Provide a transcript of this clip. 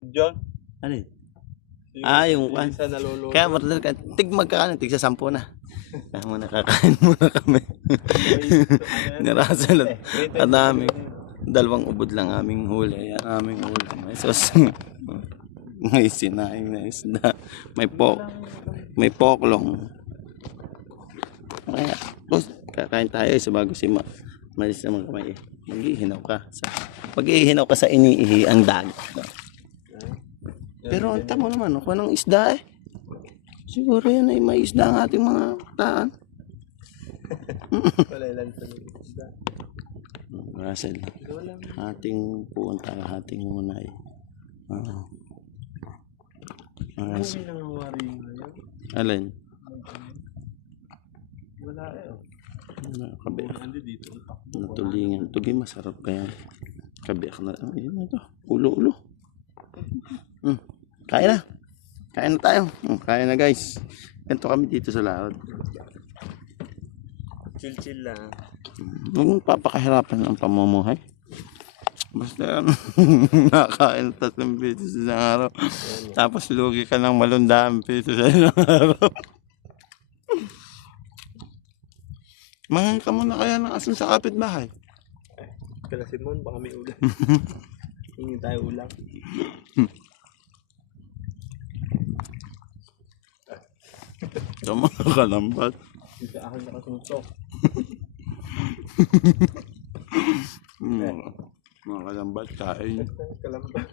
Diyan. Ano yun? Yung kan. Isa naluluto. Kaya marunong ka, magkakaano, tig sa 10 na. Kaya mo nakakain muna kami. Narasalat. At aming, 2 ubod lang aming huli. Yan aming huli. May sos. May sinaing na isda. May poklong. Kaya, kakain tayo sa bago si malis naman kamay. Mag-ihinaw ka sa iniihi ang dagat. Pero ang tamo naman, ako ng isda eh. Siguro yan ay may isda ang ating mga taan. Wala lang sa isda. Russell, ating pupunta, ating muna eh. Russell. Ano nangyari ngayon? Alin? Wala eh. Kabi. Ano dito? Natulingan. Tugi masarap kaya. Kabiak na. Ayun na ito. Ulo. Kain na. Kain na tayo. Kain na guys. Ganito kami dito sa laod. Chill lang. Huwag mong papakahirapan ang pamumuhay. Basta nakain 3 pesos sa isang araw. Tapos lugi ka ng 800 pesos sa isang araw. Mangan ka muna kaya ng asin sa kapitbahay. Kala Simon, baka may ulam. Hingi tayo ulam. Tama ka lambat. Sa akin nakasutok. Mga kalambat kain. Kalambat.